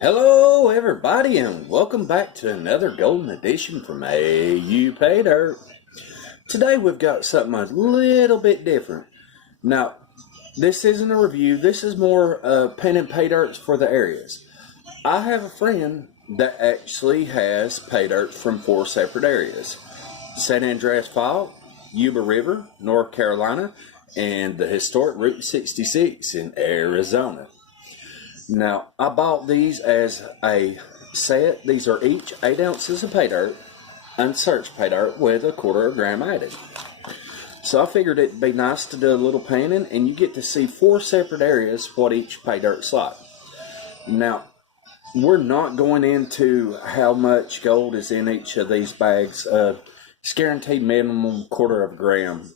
Hello, everybody, and welcome back to another golden edition from Au Paydirt. Today we've got something a little bit different. Now, this isn't a review. This is more painting pay dirts for the areas. I have a friend that actually has pay dirt from 4 separate areas: San Andreas Fault, Yuba River, North Carolina, and the historic Route 66 in Arizona. Now, I bought these as a set. These are each 8 ounces of pay dirt, unsearched pay dirt, with a quarter of a gram added. So I figured it'd be nice to do a little painting, and you get to see 4 separate areas what each pay dirt's like. Now, we're not going into how much gold is in each of these bags. It's guaranteed minimum quarter of a gram.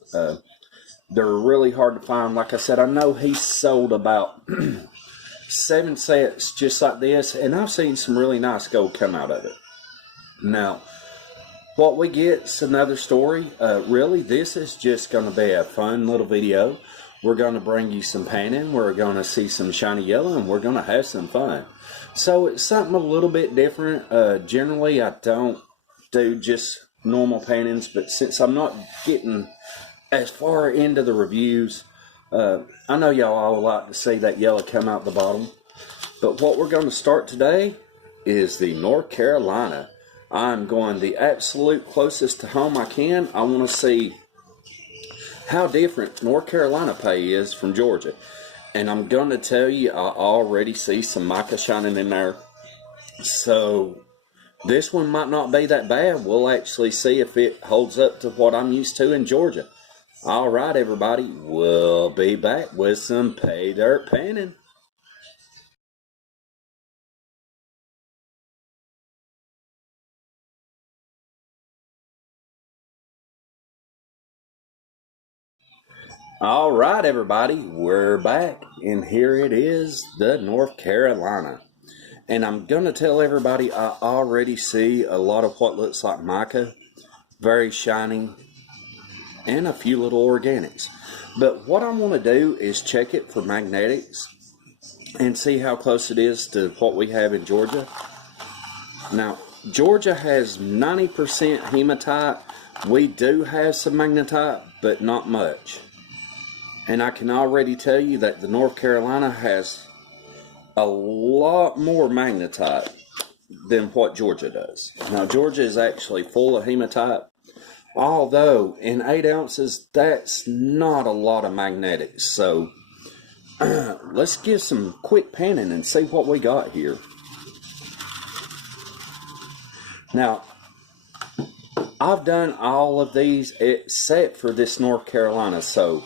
They're really hard to find. Like I said, I know he sold about 7 sets just like this, and I've seen some really nice gold come out of it. Now, what we get's another story. Really, this is just going to be a fun little video. We're going to bring you some painting, we're going to see some shiny yellow, and we're going to have some fun. So it's something a little bit different. Generally, I don't do just normal paintings, but since I'm not getting as far into the reviews, I know y'all all like to see that yellow come out the bottom. But what we're going to start today is the North Carolina. I'm going the absolute closest to home I can. I want to see how different North Carolina pay is from Georgia. And I'm going to tell you, I already see some mica shining in there. So this one might not be that bad. We'll actually see if it holds up to what I'm used to in Georgia. Alright, everybody, we'll be back with some pay dirt painting. Alright, everybody, we're back, and here it is, the North Carolina. And I'm going to tell everybody I already see a lot of what looks like mica, very shiny, and a few little organics. But what I want to do is check it for magnetics and see how close it is to what we have in Georgia. Now, Georgia has 90% hematite. We do have some magnetite, but not much. And I can already tell you that the North Carolina has a lot more magnetite than what Georgia does. Now, Georgia is actually full of hematite. Although, in 8 ounces, that's not a lot of magnetics. So, let's give some quick panning and see what we got here. Now, I've done all of these except for this North Carolina. So,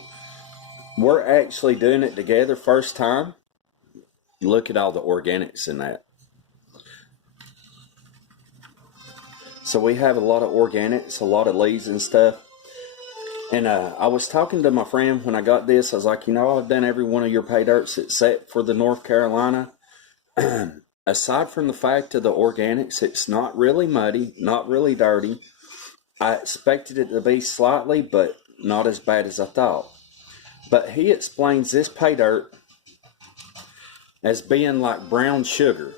we're actually doing it together first time. Look at all the organics in that. So we have a lot of organics, a lot of leaves and stuff. And I was talking to my friend when I got this. I was like, I've done every one of your pay dirts except for the North Carolina. Aside from the fact of the organics, it's not really muddy, not really dirty. I expected it to be slightly, but not as bad as I thought. But he explains this pay dirt as being like brown sugar.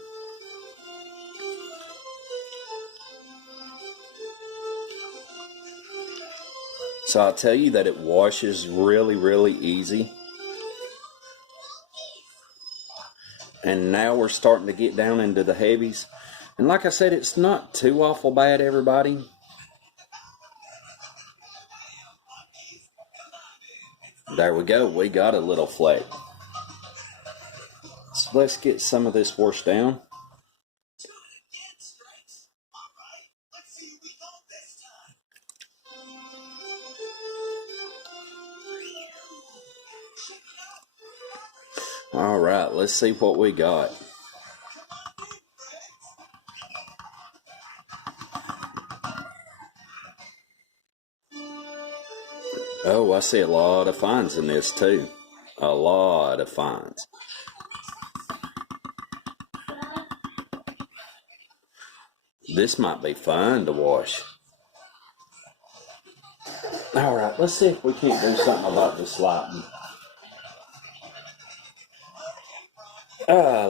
So I'll tell you that it washes really, really easy. And now we're starting to get down into the heavies. And like I said, it's not too awful bad, everybody. There we go. We got a little fleck. So let's get some of this washed down. Alright, let's see what we got. Oh, I see a lot of fines in this too. A lot of fines. This might be fun to wash. Alright, let's see if we can't do something about this lighting.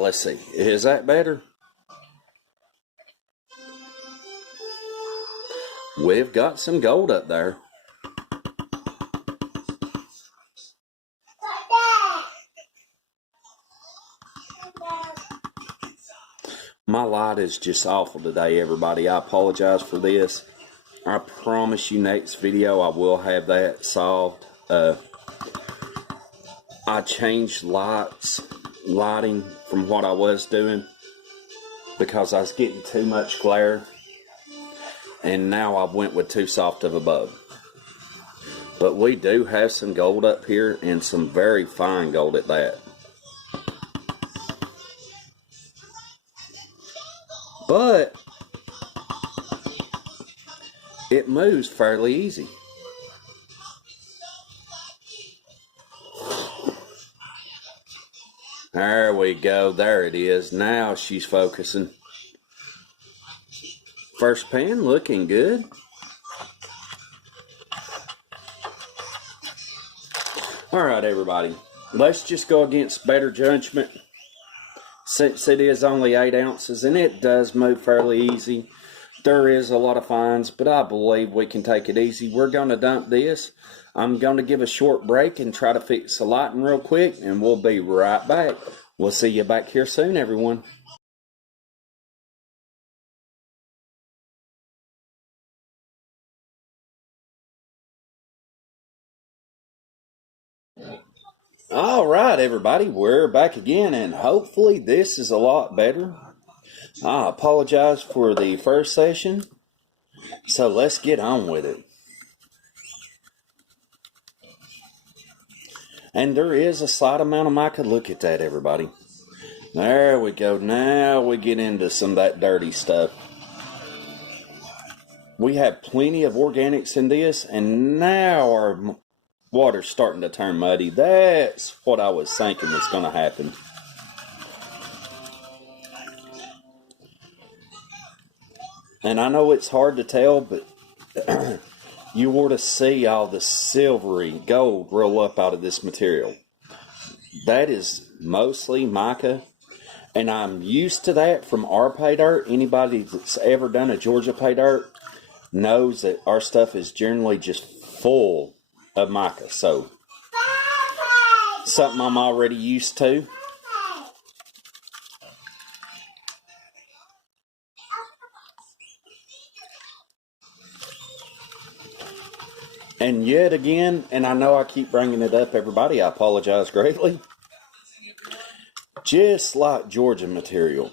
Let's see. Is that better? we've got some gold up there. My light is just awful today, everybody. I apologize for this. I promise you next video I will have that solved. I changed lighting from what I was doing because I was getting too much glare, and now I went with too soft of a bulb. But we do have some gold up here, and some very fine gold at that. But it moves fairly easy. There we go. There it is. Now she's focusing. First pan looking good. Alright, everybody. Let's just go against better judgment. Since it is only 8 ounces and it does move fairly easy, there is a lot of fines, but I believe we can take it easy. We're going to dump this. I'm going to give a short break and try to fix the lighting real quick, and we'll be right back. We'll see you back here soon, everyone. All right, everybody, we're back again, and hopefully this is a lot better. I apologize for the first session, so let's get on with it. And there is a slight amount of mica. Look at that, everybody. There we go. Now we get into some of that dirty stuff. We have plenty of organics in this, and now our water's starting to turn muddy. That's what I was thinking was going to happen. And I know it's hard to tell, but you ought to see all the silvery gold roll up out of this material. That is mostly mica, and I'm used to that from our Paydirt. Anybody that's ever done a Georgia Paydirt knows that our stuff is generally just full of mica. So, something I'm already used to. And yet again, and I know I keep bringing it up, everybody, I apologize greatly. Just like Georgia material.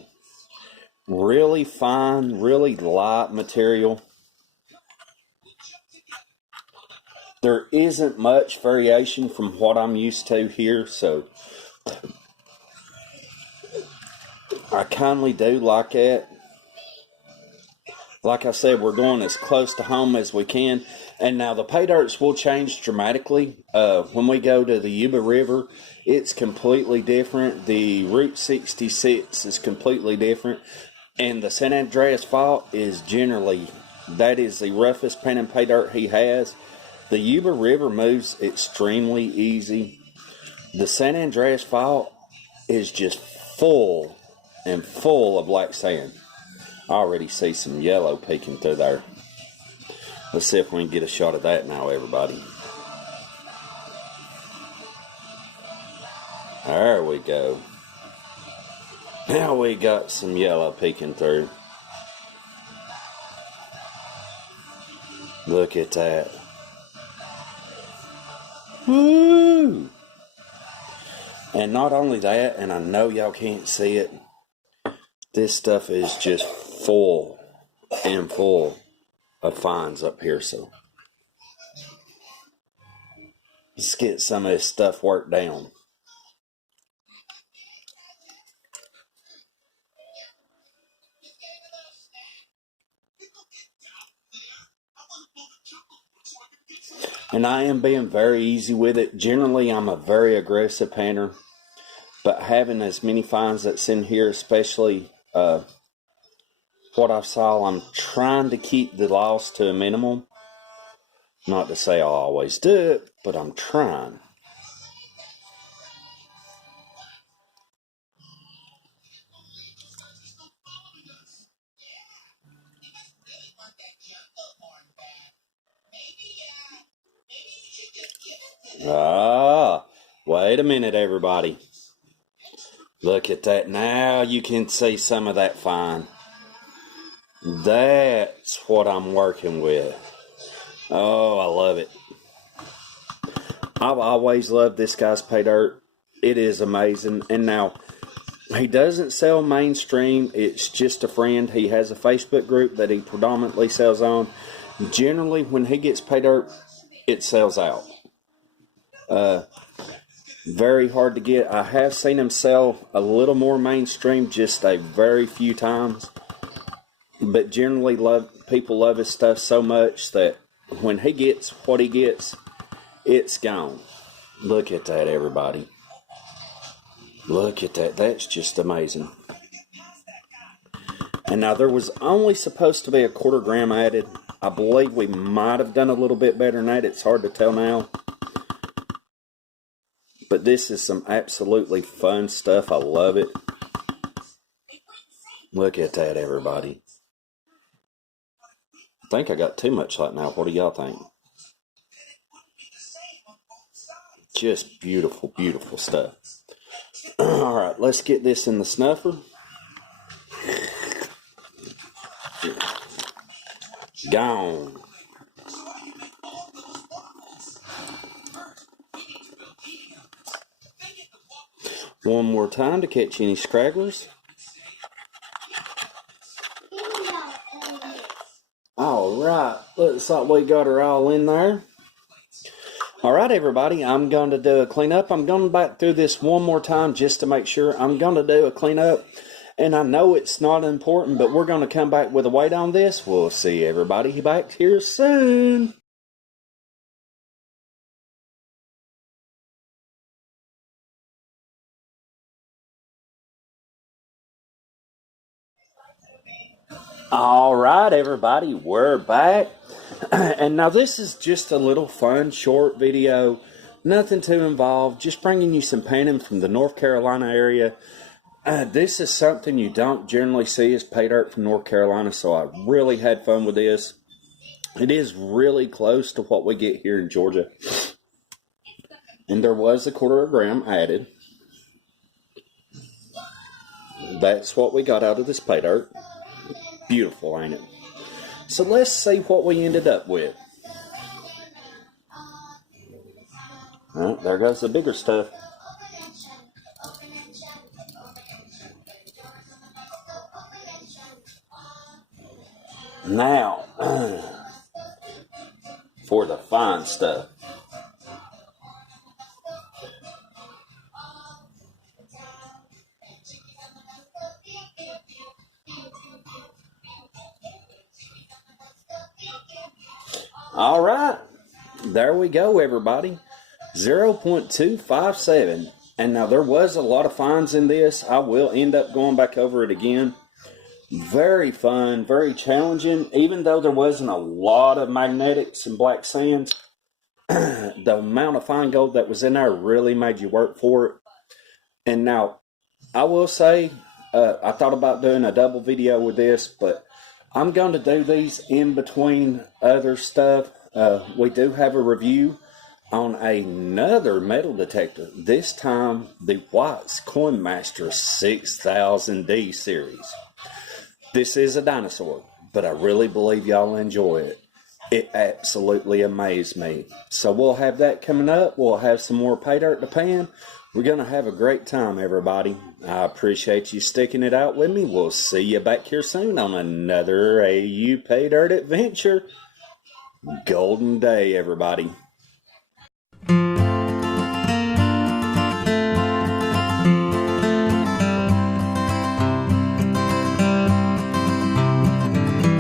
Really fine, really light material. There isn't much variation from what I'm used to here, so I kindly do like that. Like I said, we're going as close to home as we can. And now the Paydirts will change dramatically. When we go to the Yuba River, it's completely different. The Route 66 is completely different. And the San Andreas Fault is generally, that is the roughest pan and Paydirt he has. The Yuba River moves extremely easy. The San Andreas Fault is just full and full of black sand. I already see some yellow peeking through there. Let's see if we can get a shot of that now, everybody. There we go. Now we got some yellow peeking through. Look at that. Woo! And not only that, and I know y'all can't see it, this stuff is just full and full of fines up here. So let's get some of this stuff worked down. And I am being very easy with it. Generally, I'm a very aggressive panner, but having as many fines that's in here, especially what I saw, I'm trying to keep the loss to a minimum. Not to say I'll always do it, but I'm trying. Ah, wait a minute, everybody. Look at that. Now you can see some of that fine. That's what I'm working with. Oh, I love it. I've always loved this guy's pay dirt. It is amazing. And now, he doesn't sell mainstream. It's just a friend. He has a Facebook group that he predominantly sells on. Generally, when he gets pay dirt, it sells out. Very hard to get. I have seen him sell a little more mainstream, just a very few times. But generally, people love his stuff so much that when he gets what he gets, it's gone. Look at that, everybody. Look at that. That's just amazing. And now there was only supposed to be a 1/4 gram added. I believe we might have done a little bit better than that. It's hard to tell now. But this is some absolutely fun stuff. I love it. Look at that, everybody. I think I got too much right now. What do y'all think? Just beautiful, beautiful stuff. All right, let's get this in the snuffer. Gone. One more time to catch any scragglers. All right, looks like we got her all in there. All right, everybody, I'm going to do a cleanup. I'm going back through this one more time just to make sure. I'm going to do a cleanup, and I know it's not important, but we're going to come back with a weight on this. We'll see everybody back here soon. All right, everybody, we're back. And now this is just a little fun, short video. Nothing too involved. Just bringing you some painting from the North Carolina area. This is something you don't generally see as pay dirt from North Carolina, so I really had fun with this. It is really close to what we get here in Georgia. And there was a 1/4 gram added. That's what we got out of this pay dirt. Beautiful, ain't it? So let's see what we ended up with. Well, there goes the bigger stuff. Now, for the fine stuff. All right, there we go, everybody. 0.257. And now there was a lot of fines in this. I will end up going back over it again. Very fun, very challenging. Even though there wasn't a lot of magnetics and black sands, the amount of fine gold that was in there really made you work for it. And now, I will say, I thought about doing a double video with this, but I'm going to do these in between other stuff. We do have a review on another metal detector. This time, the Watts Coinmaster 6000D series. This is a dinosaur, but I really believe y'all enjoy it. It absolutely amazed me. So we'll have that coming up. We'll have some more pay dirt to pan. We're going to have a great time, everybody. I appreciate you sticking it out with me. We'll see you back here soon on another Au Paydirt adventure. Golden day, everybody.